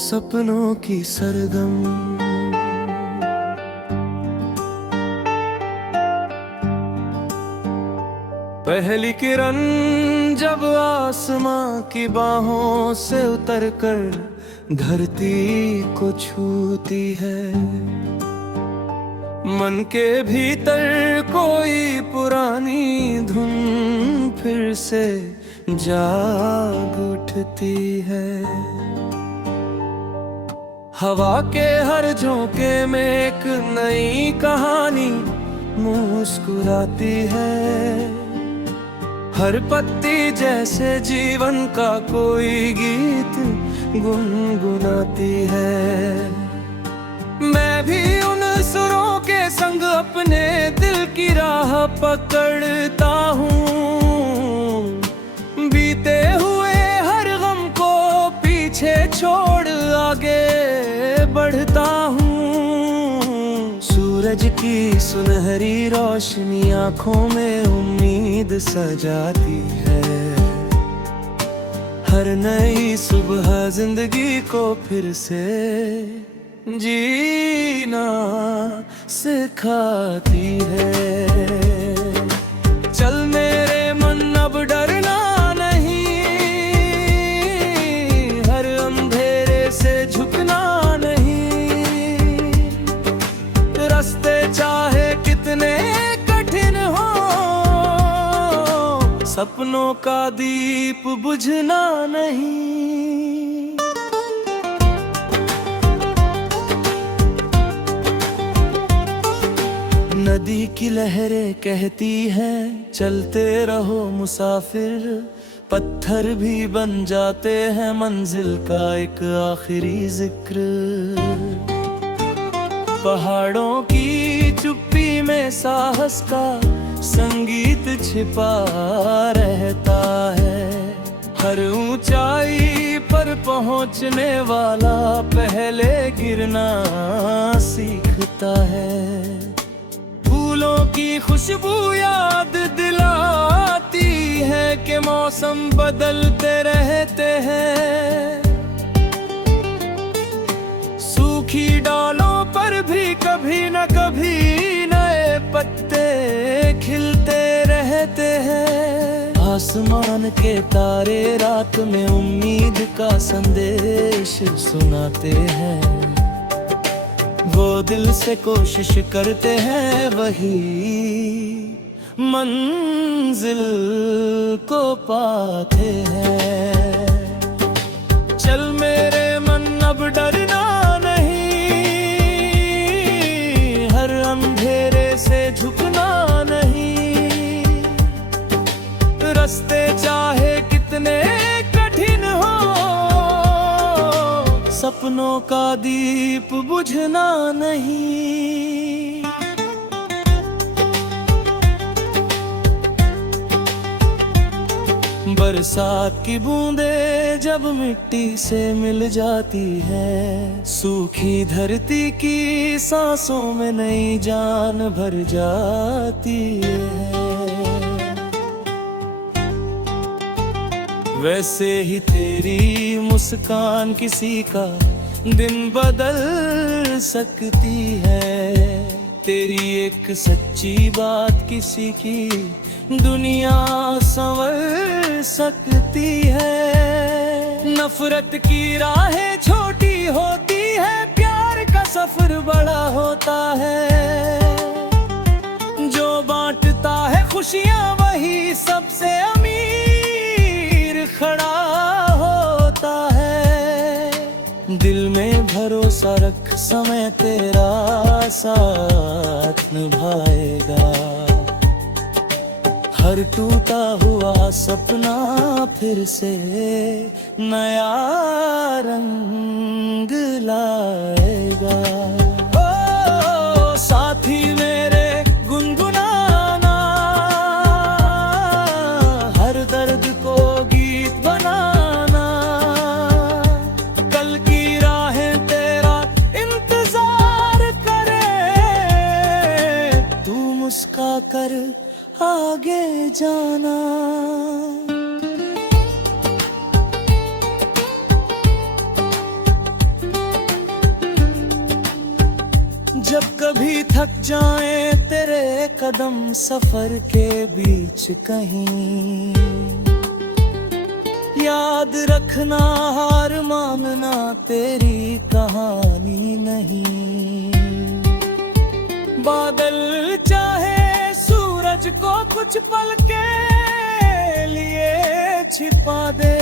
सपनों की सरगम। पहली किरण जब आसमां की बाहों से उतरकर धरती को छूती है, मन के भीतर कोई पुरानी धुन फिर से जाग उठती है। हवा के हर झोंके में एक नई कहानी मुस्कुराती है, हर पत्ती जैसे जीवन का कोई गीत गुनगुनाती है। मैं भी उन सुरों के संग अपने दिल की राह पकड़ता हूँ, बीते हुए हर गम को पीछे छोड़ आगे बढ़ता हूँ। सूरज की सुनहरी रोशनी आँखों में उम्मीद सजाती है, हर नई सुबह जिंदगी को फिर से जीना सिखाती है। चल मेरे मन अब डरना नहीं, हर अंधेरे से झुकना नहीं। रास्ते चाहे कितने कठिन हो, सपनों का दीप बुझना नहीं। नदी की लहरें कहती हैं चलते रहो मुसाफिर, पत्थर भी बन जाते हैं मंजिल का एक आखिरी जिक्र। पहाड़ों की चुप्पी में साहस का संगीत छिपा रहता है, हर ऊंचाई पर पहुंचने वाला पहले गिरना सीखता है। फूलों की खुशबू याद दिलाती है कि मौसम बदलते रहते हैं, सूखी डालों पर भी कभी न कभी नए पत्ते खिलते रहते हैं। आसमान के तारे रात में उम्मीद का संदेश सुनाते हैं, वो दिल से कोशिश करते हैं वही मंजिल को पाते हैं। चल मेरे मन अब डरना नहीं, हर अंधेरे से झुकना नहीं। रास्ते चाहे कितने कठिन हो, सपनों का दीप बुझना नहीं। बरसात की बूंदें जब मिट्टी से मिल जाती है, सूखी धरती की सांसों में नई जान भर जाती है। वैसे ही तेरी मुस्कान किसी का दिन बदल सकती है, तेरी एक सच्ची बात किसी की दुनिया संवर सकती है। नफरत की राहें छोटी होती है, प्यार का सफर बड़ा होता है। जो बांटता है खुशियां वही सबसे अमीर खड़ा होता है। दिल में भरोसा रख, समय तेरा साथ निभाएगा। हर टूटा हुआ सपना फिर से नया रंग लाएगा। ओ साथी मेरे गुनगुनाना, हर दर्द को गीत बनाना। कल की राहें तेरा इंतजार करे, तू मुस्का कर आगे जाना। कभी थक जाए तेरे कदम सफर के बीच कहीं, याद रखना हार मानना तेरी कहानी नहीं। बादल चाहे सूरज को कुछ पल के लिए छिपा दे,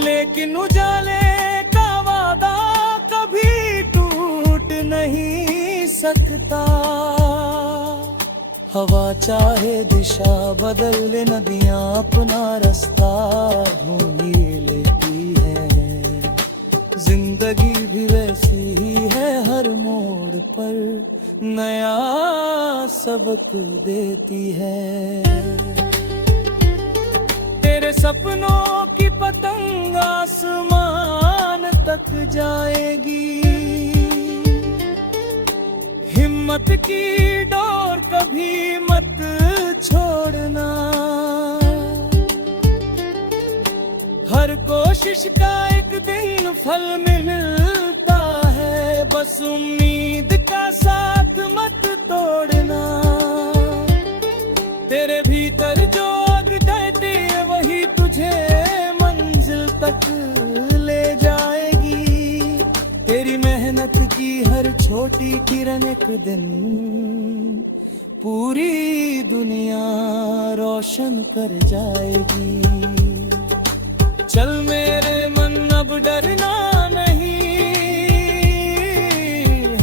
लेकिन उजाले का वादा कभी टूट नहीं सकता। हवा चाहे दिशा बदल ले, नदियां अपना रास्ता ढूंढ लेती है। जिंदगी भी वैसी ही है, हर मोड़ पर नया सबक देती है। तेरे सपनों की पतंग आसमान तक जाएगी, हिम्मत की डोर कभी मत छोड़ना। हर कोशिश का एक दिन फल मिलता है, बस उम्मीद का साथ मत तोड़ना। तेरे भीतर जो आग जलती है वही तुझे मंजिल तक ले जाएगी। तेरी मेहनत की हर छोटी किरण एक दिन पूरी दुनिया रोशन कर जाएगी। चल मेरे मन अब डरना नहीं,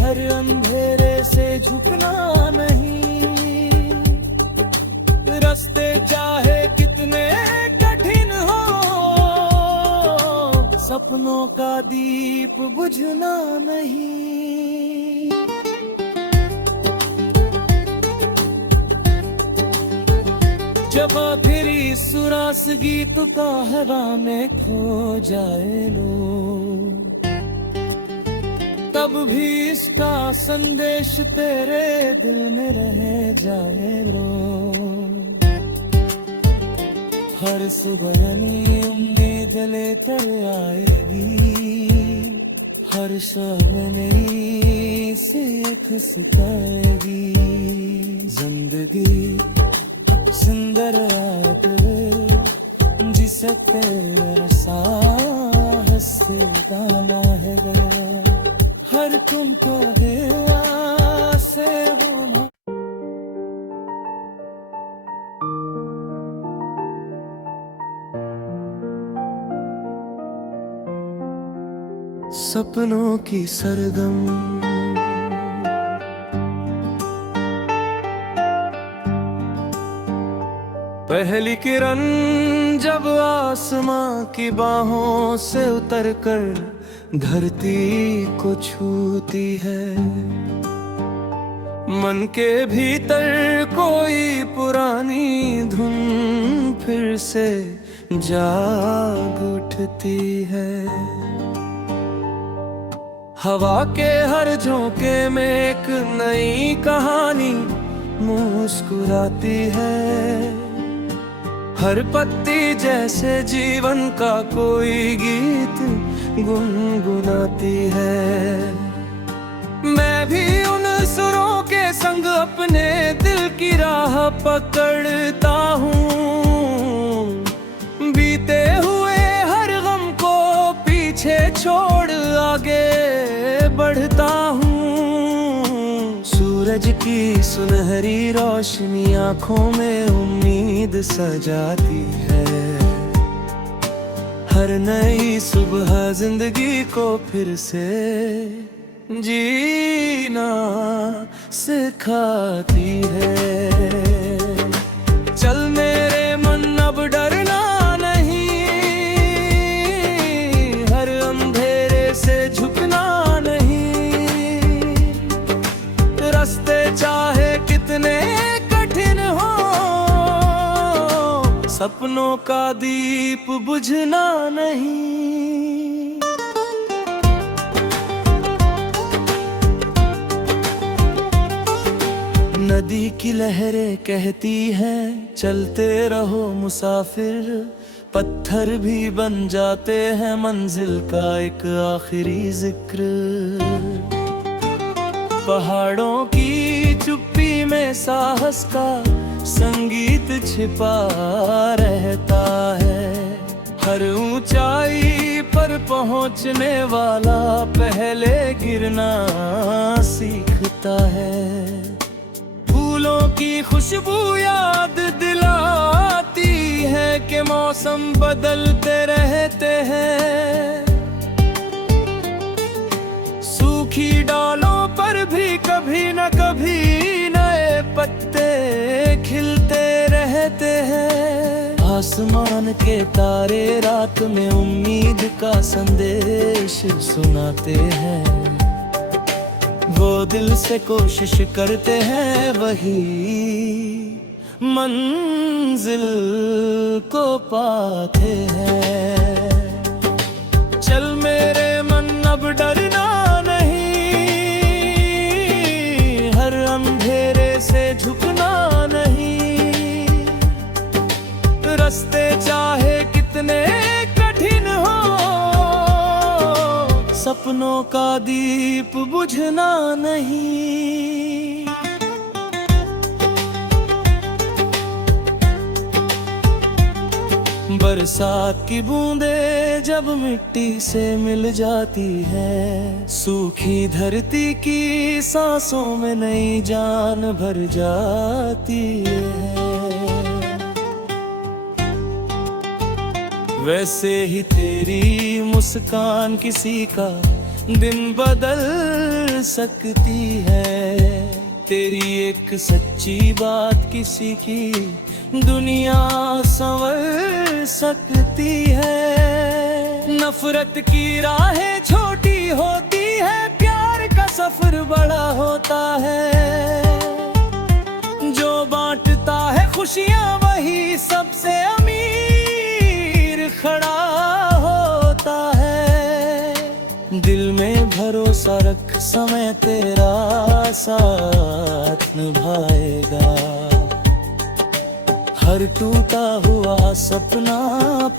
हर अंधेरे से झुकना नहीं। रास्ते चाहे कितने कठिन हो, सपनों का दीप बुझना नहीं। जब फिरी सुरासगी तो ताहरा में खो जाए लो, तब भी इसका संदेश तेरे दिल में रह जाए रो। हर सुबह नई उम्मीद लेकर आएगी, हर शाम नई सीख सिखाएगी। जिंदगी सुंदर रात जिसे तेरा साहस से गाना है गया, हर तुमको देवा से होना। सपनों की सरगम पहली किरण जब आसमां की बाहों से उतरकर धरती को छूती है, मन के भीतर कोई पुरानी धुन फिर से जाग उठती है। हवा के हर झोंके में एक नई कहानी मुस्कुराती है, हर पत्ती जैसे जीवन का कोई गीत गुनगुनाती है। मैं भी उन सुरों के संग अपने दिल की राह पकड़ता हूँ, बीते हुए हर गम को पीछे छोड़ आगे बढ़ता हूँ। सूरज की सुनहरी रोशनी आँखों में उम्मीद सजाती है, हर नई सुबह जिंदगी को फिर से जीना सिखाती है। चल मेरे मन अब डरना नहीं, हर अंधेरे से झुकना नहीं। रास्ते चाहे कितने कठिन हो, सपनों का दीप बुझना नहीं। नदी की लहरें कहती हैं चलते रहो मुसाफिर, पत्थर भी बन जाते हैं मंजिल का एक आखिरी जिक्र। पहाड़ों की चुप्पी में साहस का संगीत छिपा रहता है। हर ऊंचाई पर पहुंचने वाला पहले गिरना सीखता है। फूलों की खुशबू याद दिलाती है कि मौसम बदलते रहते हैं। सूखी डालों पर भी कभी न कभी नए पत्ते खिलते रहते हैं। आसमान के तारे रात में उम्मीद का संदेश सुनाते हैं। वो दिल से कोशिश करते हैं, वही मंजिल को पाते हैं। चल मेरे मन अब डरना नहीं, हर अंधेरे से झुकना नहीं। रास्ते चाहे कितने कठिन हो, सपनों का दीप बुझना नहीं। बरसात की बूंदें जब मिट्टी से मिल जाती है, सूखी धरती की सांसों में नई जान भर जाती है। वैसे ही तेरी मुस्कान किसी का दिन बदल सकती है। तेरी एक सच्ची बात किसी की दुनिया संवर सकती है। नफरत की राहें छोटी होती है, प्यार का सफर बड़ा होता है। जो बांटता है खुशियां वही सबसे अमीर खड़ा होता है। दिल में भरोसा रख, समय तेरा साथ निभाएगा। हर टूटा हुआ सपना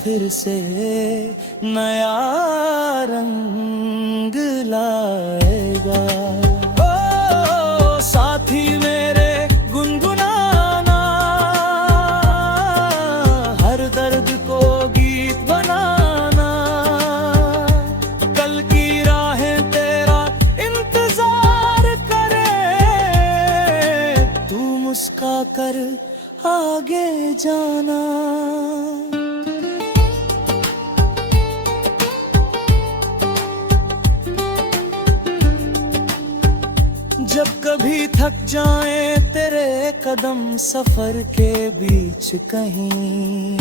फिर से नया रंग लाएगा। ओ साथी मेरे गुनगुनाना, हर दर्द को गीत बनाना। कल की राहें तेरा इंतजार करे, तू मुस्का कर आगे जाना। जब कभी थक जाए तेरे कदम सफर के बीच कहीं,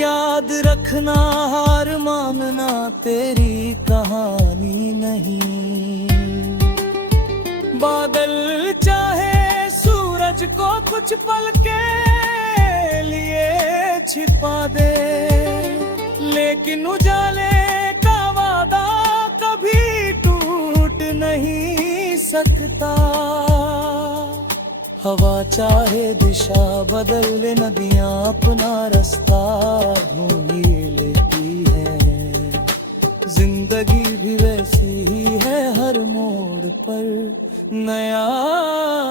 याद रखना हार मानना तेरी कहानी नहीं। बादल चाहे सूरज को कुछ पल के लिए छिपा दे, लेकिन उजाले का वादा कभी टूट नहीं सकता। हवा चाहे दिशा बदल ले, नदियां अपना रास्ता ढूंढ लेती है। जिंदगी भी वैसी ही है, हर मोड़ पर नया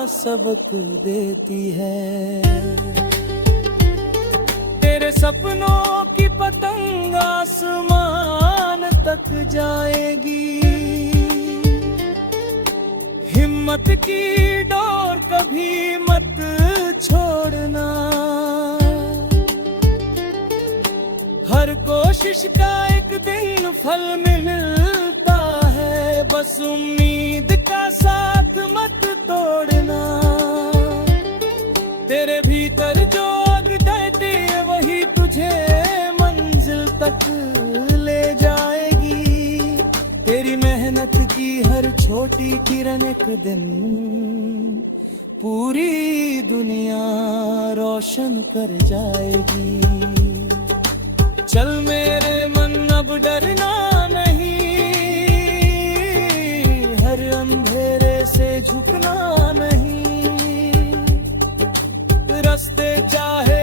सबक देती है। तेरे सपनों की पतंग आसमान तक जाएगी। हिम्मत की डोर कभी मत छोड़ना। हर कोशिश का एक दिन फल मिलता है, बस उम्मीद का साथ मत तोड़ना। तेरे भीतर जो आग दहती है वही तुझे मंजिल तक ले जाएगी। तेरी मेहनत की हर छोटी किरण एक दिन पूरी दुनिया रोशन कर जाएगी। चल मेरे मन अब डरना नहीं, हर अंधेरे से झुकना नहीं। रास्ते चाहे